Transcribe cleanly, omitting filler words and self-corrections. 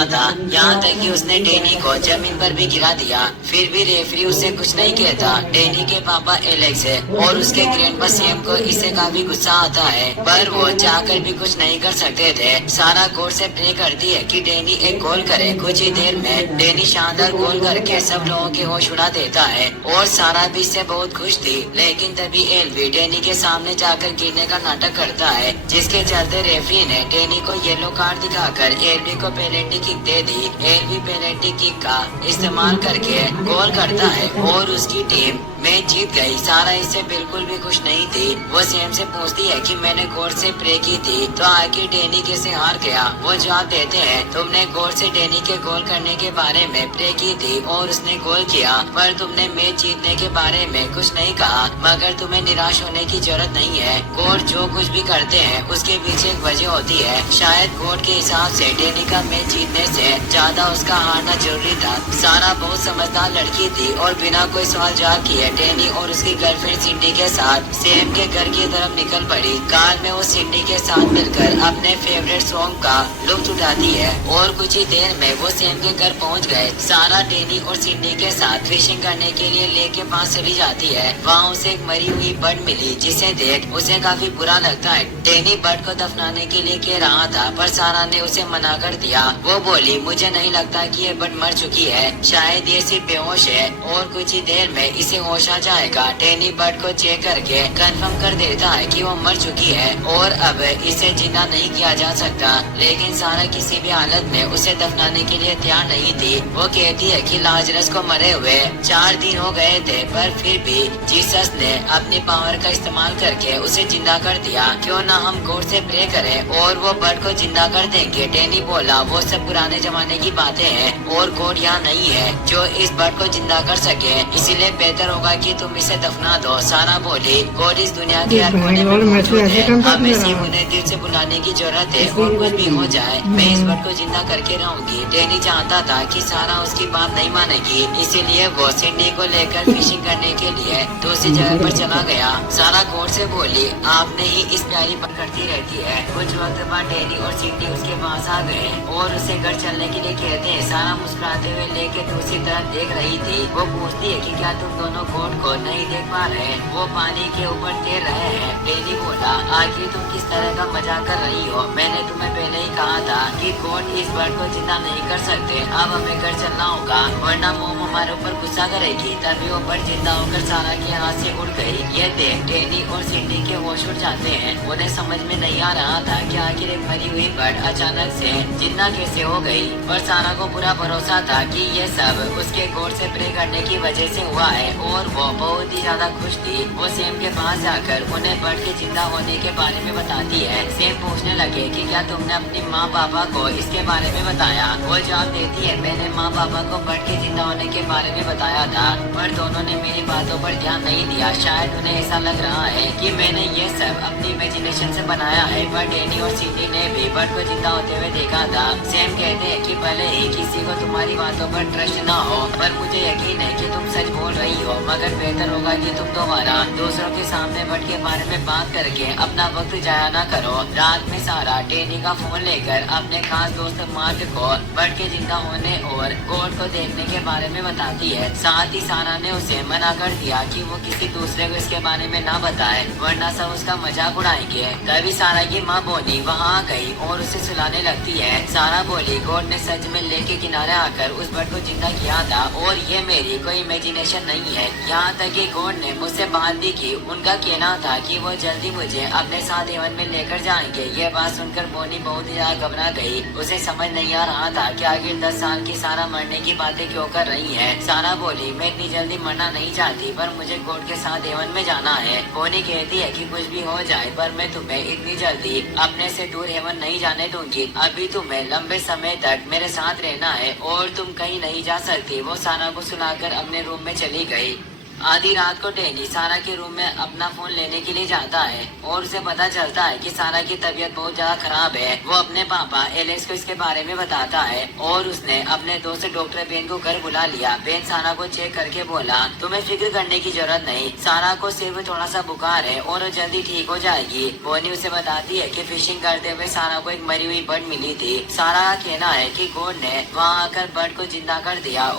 रहा था, यहाँ तक कि उसने डेनी को जमीन पर भी गिरा दिया। फिर भी रेफरी उसे कुछ नहीं कहता। डेनी के पापा एलेक्स है और उसके ग्रैंडपा सैम को इससे काफी गुस्सा आता है, पर वो चाहकर भी कुछ नहीं कर सकते थे। सारा गौर से प्रे करती है कि डेनी एक गोल करे। कुछ ही देर में डेनी शानदार गोल करके सब लोगों के होश उड़ा देता है और सारा भी इससे बहुत खुश थी। लेकिन तभी एल्वी डेनी के सामने जाकर गिरने का नाटक करता है, जिसके चलते रेफरी ने डेनी को येलो कार्ड दिखाकर एल्वी को पेनल्टी किक दे दी। एल्वी पेनल्टी किक का इस्तेमाल करके गोल करता है और उसकी टीम मैच जीत गई। सारा इससे बिल्कुल भी खुश नहीं थी। वो सैम से पूछती है कि मैंने गौर से प्रे की थी तो आखिर डेनी कैसे हार गया। वो जवाब देते हैं, तुमने गौर से डेनी के गोल करने के बारे में प्रे की थी और उसने गोल किया, पर तुमने मैच जीतने के बारे में कुछ नहीं कहा। मगर तुम्हें निराश होने की जरूरत नहीं है। गौर जो कुछ भी करते हैं उसके पीछे एक वजह होती है। शायद गौर के हिसाब से डेनी का मैच जीतने से ज्यादा उसका हारना जरूरी था। सारा बहुत समझदार लड़की थी और बिना कोई सवाल जवाब किए डेनी और उसकी गर्लफ्रेंड सिंडी के साथ सैम के घर की तरफ निकल पड़ी। कार में वो सिंडी के साथ मिलकर अपने फेवरेट सॉन्ग का लुत्फ उठाती है और कुछ ही देर में वो सैम के घर पहुंच गए। सारा डेनी और सिंडी के साथ फिशिंग करने के लिए लेक के पास चली जाती है। वहाँ उसे एक मरी हुई बर्ड मिली, जिसे देख उसे काफी बुरा लगता है। डेनी बर्ड को दफनाने के लिए कह रहा था, पर सारा ने उसे मना कर दिया। वो बोली, मुझे नहीं लगता कि ये बर्ड मर चुकी है, शायद ये सिर्फ बेहोश है और कुछ ही देर में इसे होश आ जाएगा। डेनी बर्ड को चेक करके कंफर्म कर देता है कि वो मर चुकी है और अब इसे जिंदा नहीं किया जा सकता। लेकिन सारा किसी भी हालत में उसे दफनाने के लिए तैयार नहीं थी। वो कहती है कि लाजरस को मरे हुए 4 दिन हो गए थे, पर फिर भी जीसस ने अपनी पावर का इस्तेमाल करके उसे जिंदा कर दिया। क्यों ना हम गौर से प्रे करें और वो बर्ड को जिंदा कर देंगे। डेनी बोला, वो सब पुराने जमाने की बातें हैं और गॉड यहाँ नहीं है जो इस बर्ड को जिंदा कर सके, इसीलिए बेहतर होगा कि तुम इसे दफना दो। सारा बोली, गॉड इस दुनिया के हर कोने में मौजूद है, हमें सिर्फ उन्हें दिल से बुलाने की जरूरत है और कुछ भी हो जाए मैं इस बर्ड को जिंदा करके रहूंगी। डेनी चाहता था कि सारा उसकी बात नहीं मानेगी, इसीलिए वो सिंडी को लेकर फिशिंग करने के लिए दूसरी जगह पर चला गया। सारा गॉड से बोली, आपने ही इस प्यारी बात करती रहती है। कुछ वक्त बाद डेनी और सिंडी उसके पास आ गए और उसे घर चलने के लिए कहते हैं। सारा मुस्कुराते हुए लेके दूसरी तरफ देख रही थी। वो पूछती है कि क्या तुम दोनों गॉड को नहीं देख पा रहे? वो पानी के ऊपर तैर रहे हैं। डेनी बोला, आखिर तुम किस तरह का मजाक कर रही हो? मैंने तुम्हें पहले ही कहा था कि गॉड इस बर्ड को जिंदा नहीं कर सकते। अब हमें घर चलना होगा वरना मोम हमारे ऊपर गुस्सा करेगी। तभी वो बर्ड जिंदा होकर सारा के हाथ से उड़ गई। ये देख डेनी और सिंडी के होश उड़ जाते हैं। उन्हें समझ में नहीं आ रहा था कि आखिर एक मरी हुई बर्ड अचानक से जिंदा कैसे हो गई, पर सारा को पूरा भरोसा था कि ये सब उसके गॉड से प्रे करने की वजह से हुआ है और वो बहुत ही ज्यादा खुश थी। वो सैम के पास जाकर उन्हें बर्ड के जिंदा होने के बारे में बताती है। सैम पूछने लगे कि क्या तुमने अपनी माँ पापा को इसके बारे में बताया? वो जवाब देती है, मैंने माँ पापा को बर्ड के जिंदा होने के बारे में बताया था, पर दोनों ने मेरी बातों पर ध्यान नहीं दिया। शायद उन्हें ऐसा लग रहा है कि मैंने ये सब अपनी इमेजिनेशन से बनाया है। पर डेनी और सिंडी ने भी बर्ड को जिंदा होते हुए देखा था। सैम कहते हैं कि भले ही किसी को तुम्हारी बातों पर ट्रस्ट ना हो, पर मुझे यकीन है कि तुम सच बोल रही हो। मगर बेहतर होगा कि तुम दोबारा दूसरों के सामने बर्ड के बारे में बात करके अपना वक्त जाया ना करो। रात में सारा डेनी का फोन लेकर अपने खास दोस्त मार्क को बर्ड के जिंदा होने और गॉड को देखने के बारे में बताती है। साथ ही सारा ने उसे मना कर दिया कि वो किसी दूसरे को इसके बारे में ना बताए, वरना सब उसका मजाक उड़ाएंगे। तभी सारा की माँ बोनी वहाँ आ गई और उसे सुलाने लगती है। सारा बोली, गॉड ने सच में लेक के किनारे आकर उस बर्ड को जिंदा किया था और ये मेरी कोई इमेजिनेशन नहीं है। यहाँ तक कि गॉड ने मुझसे बात भी की। उनका कहना था कि वो जल्दी मुझे अपने साथ हेवन में लेकर जाएंगे। ये बात सुनकर बोनी बहुत ही ज्यादा घबरा गई। उसे समझ नहीं आ रहा था कि आखिर 10 साल की सारा मरने की बातें क्यों कर रही है। सारा बोली, मैं इतनी जल्दी मरना नहीं चाहती, पर मुझे गॉड के साथ हेवन में जाना है। बोनी कहती है कि कुछ भी हो जाए पर मैं तुम्हें इतनी जल्दी अपने से दूर हेवन नहीं जाने दूंगी। अभी तुम्हें लंबे समय तक मेरे साथ रहना है और तुम कहीं नहीं जा सकती। वो सारा को सुलाकर अपने रूम में चली गई। आधी रात को डैनी सारा के रूम में अपना फोन लेने के लिए जाता है और उसे पता चलता है कि सारा की तबीयत बहुत ज्यादा खराब है। वो अपने पापा एलेक्स को इसके बारे में बताता है और उसने अपने दोस्त डॉक्टर बेन को घर बुला लिया। बेन सारा को चेक करके बोला, तुम्हें फिक्र करने की जरूरत नहीं, सारा को सिर्फ थोड़ा सा बुखार है और जल्दी ठीक हो जाएगी। बोनी उसे बताती है कि फिशिंग करते हुए सारा को एक मरी हुई बर्ड मिली थी। सारा का कहना है कि गॉड ने वहाँ आकर बर्ड को जिंदा कर दिया।